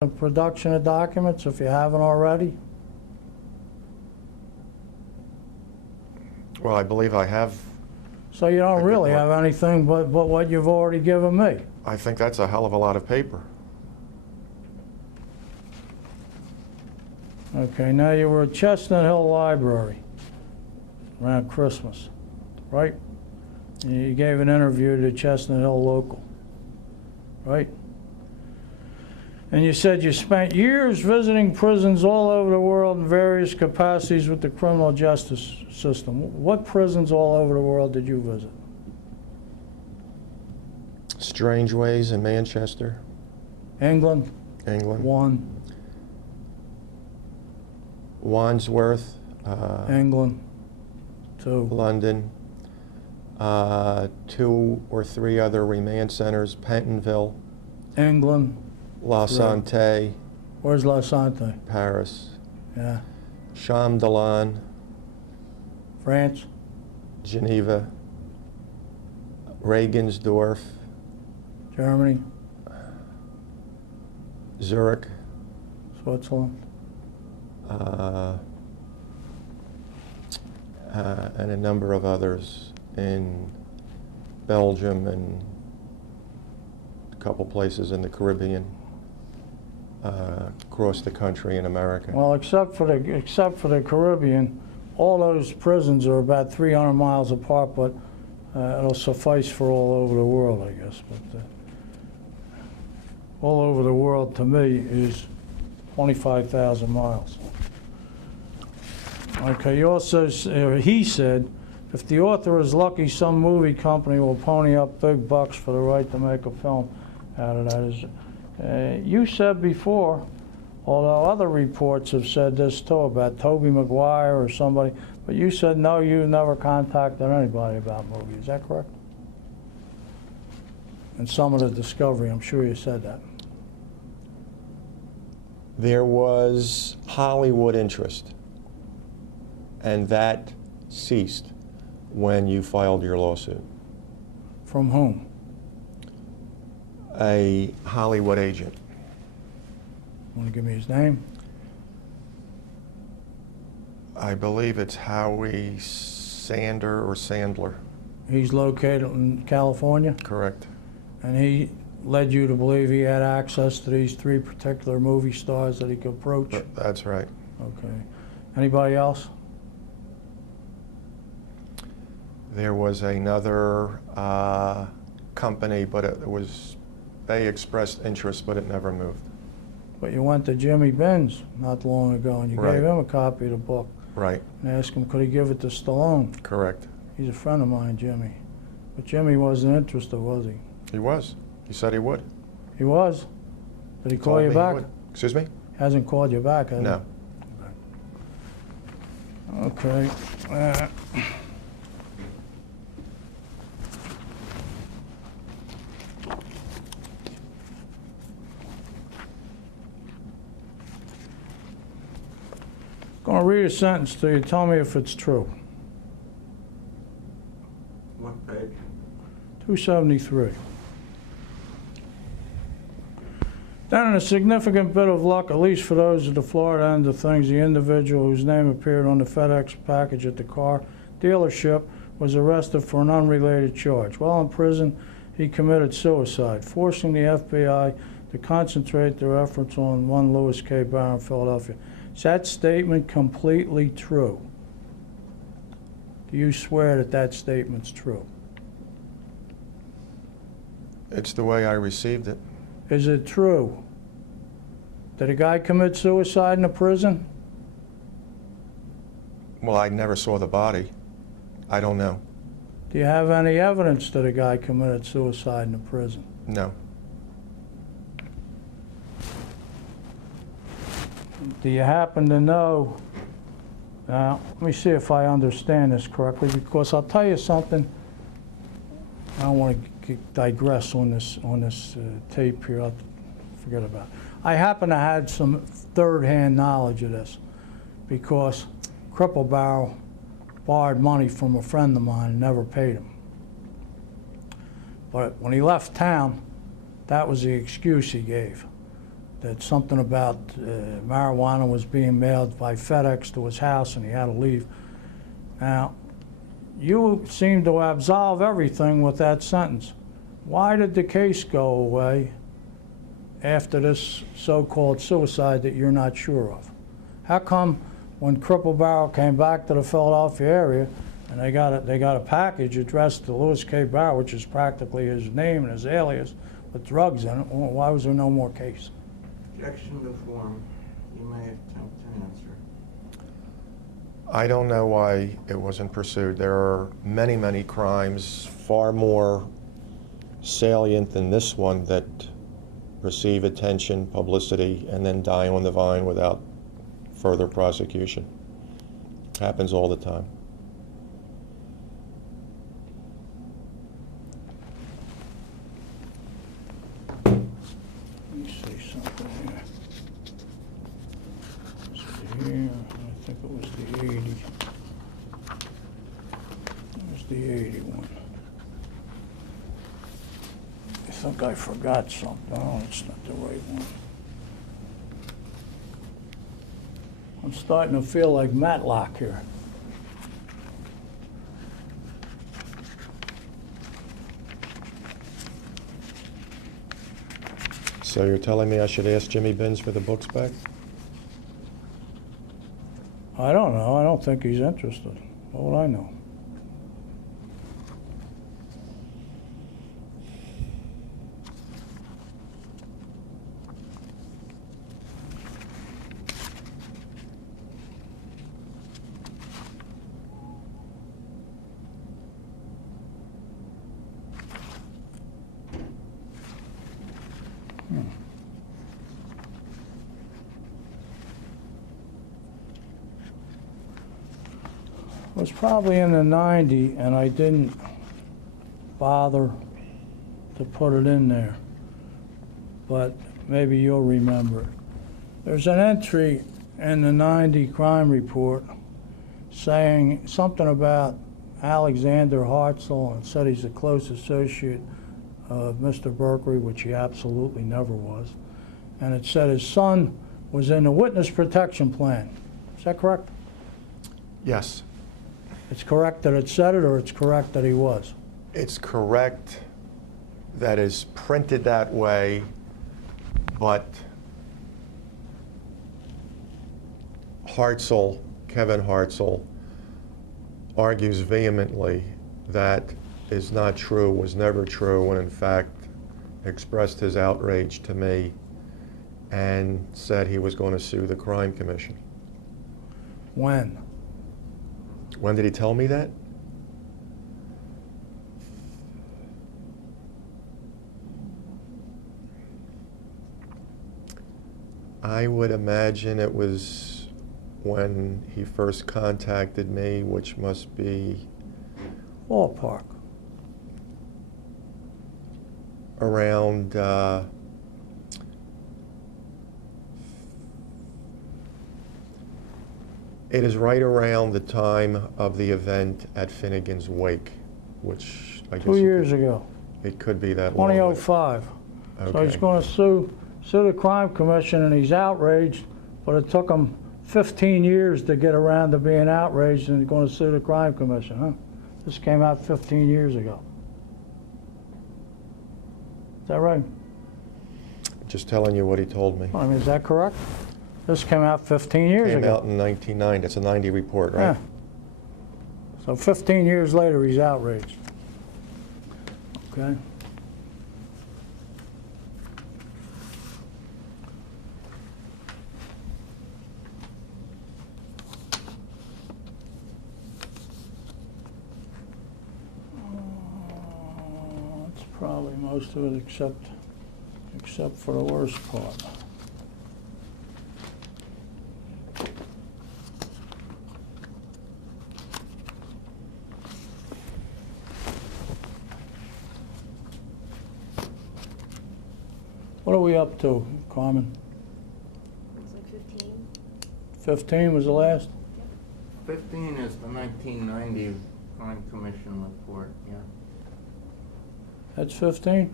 The production of documents, if you haven't already? Well, I believe I have. So you don't really have anything but what you've already given me. I think that's a hell of a lot of paper. Okay, now you were at Chestnut Hill Library around Christmas, right? You gave an interview to Chestnut Hill Local, right? And you said you spent years visiting prisons all over the world in various capacities with the criminal justice system. What prisons all over the world did you visit? Strangeways in Manchester. England? England. One. Wandsworth. England. Two. London. 2 or 3 other remand centers. Pentonville. England. La Santé. Where's La Santé? Paris. Yeah. Champs-Élysées. France. Geneva. Regensdorf. Germany. Zurich. Switzerland. And a number of others in Belgium and a couple places in the Caribbean, across the country in America. Well, except for the Caribbean, all those prisons are about 300 miles apart, but it'll suffice for all over the world, I guess. But all over the world, to me, is 25,000 miles. Okay, you also, he said, if the author is lucky, some movie company will pony up big bucks for the right to make a film out of that. You said before, although other reports have said this too, about Tobey Maguire or somebody, but you said no, you never contacted anybody about movies. Is that correct? And some of the discovery, I'm sure you said that. There was Hollywood interest, and that ceased when you filed your lawsuit. From whom? A Hollywood agent. Want to give me his name? I believe it's Howie Sander or Sandler. He's located in California? Correct. And he led you to believe he had access to these 3 particular movie stars that he could approach? That's right. Okay. Anybody else? There was another company, but they expressed interest, but it never moved. But you went to Jimmy Benz not long ago, and you Right. gave him a copy of the book. Right. And asked him, could he give it to Stallone? Correct. He's a friend of mine, Jimmy. But Jimmy wasn't interested, was he? He was. He said he would. He was? Did he call Told you me back? would. Excuse me? Hasn't called you back, has No. he? Okay. I'm going to read a sentence to you. Tell me if it's true. What page? 273. Then in a significant bit of luck, at least for those at the Florida end of things, the individual whose name appeared on the FedEx package at the car dealership was arrested for an unrelated charge. While in prison, he committed suicide, forcing the FBI to concentrate their efforts on one Louis K. Barron, Philadelphia. Is that statement completely true? Do you swear that that statement's true? It's the way I received it. Is it true? Did a guy commit suicide in a prison? Well, I never saw the body. I don't know. Do you have any evidence that a guy committed suicide in a prison? No. Do you happen to know, now let me see if I understand this correctly, because I'll tell you something, I don't want to digress on this tape here, I'll forget about it. I happen to have some third-hand knowledge of this, because Cripple Barrel borrowed money from a friend of mine and never paid him. But when he left town, that was the excuse he gave. that something about marijuana was being mailed by FedEx to his house and he had to leave. Now, you seem to absolve everything with that sentence. Why did the case go away after this so-called suicide that you're not sure of? How come when Cripple Barrel came back to the Philadelphia area and they got a package addressed to Louis K. Barrel, which is practically his name and his alias, with drugs in it, well, why was there no more case? Objection to form. You may attempt to answer. I don't know why it wasn't pursued. There are many, many crimes far more salient than this one that receive attention, publicity, and then die on the vine without further prosecution. Happens all the time. Let me see something here. See here, I think it was the 80. It was the 81. I think I forgot something. Oh, it's not the right one. I'm starting to feel like Matlock here. So you're telling me I should ask Jimmy Binns for the books back? I don't know. I don't think he's interested. What would I know? It was probably in the 90, and I didn't bother to put it in there, but maybe you'll remember it. There's an entry in the 90 crime report saying something about Alexander Hartzell, and said he's a close associate of Mr. Berkeley, which he absolutely never was. And it said his son was in the witness protection plan. Is that correct? Yes. It's correct that it said it, or it's correct that he was? It's correct that is printed that way, but Hartzell, Kevin Hartzell, argues vehemently that is not true, was never true, and in fact expressed his outrage to me and said he was going to sue the Crime Commission. When? When did he tell me that? I would imagine it was when he first contacted me, which must be Ballpark. around it is right around the time of the event at Finnegan's Wake, which I guess 2 years ago, it could be that long. 2005. So he's Okay. going to sue the Crime Commission, and he's outraged, but it took him 15 years to get around to being outraged, and he's going to sue the Crime Commission, huh? This came out 15 years ago. Is that right? Just telling you what he told me. I mean, is that correct? This came out 15 years Came ago. out in 1990. It's a 90 report, right? Yeah. So 15 years later, he's outraged. Okay. That's probably most of it, except for the worst part. What are we up to, Carmen? Looks like 15. 15 was the last? 15 is the 1990 Crime Commission report, yeah. That's 15?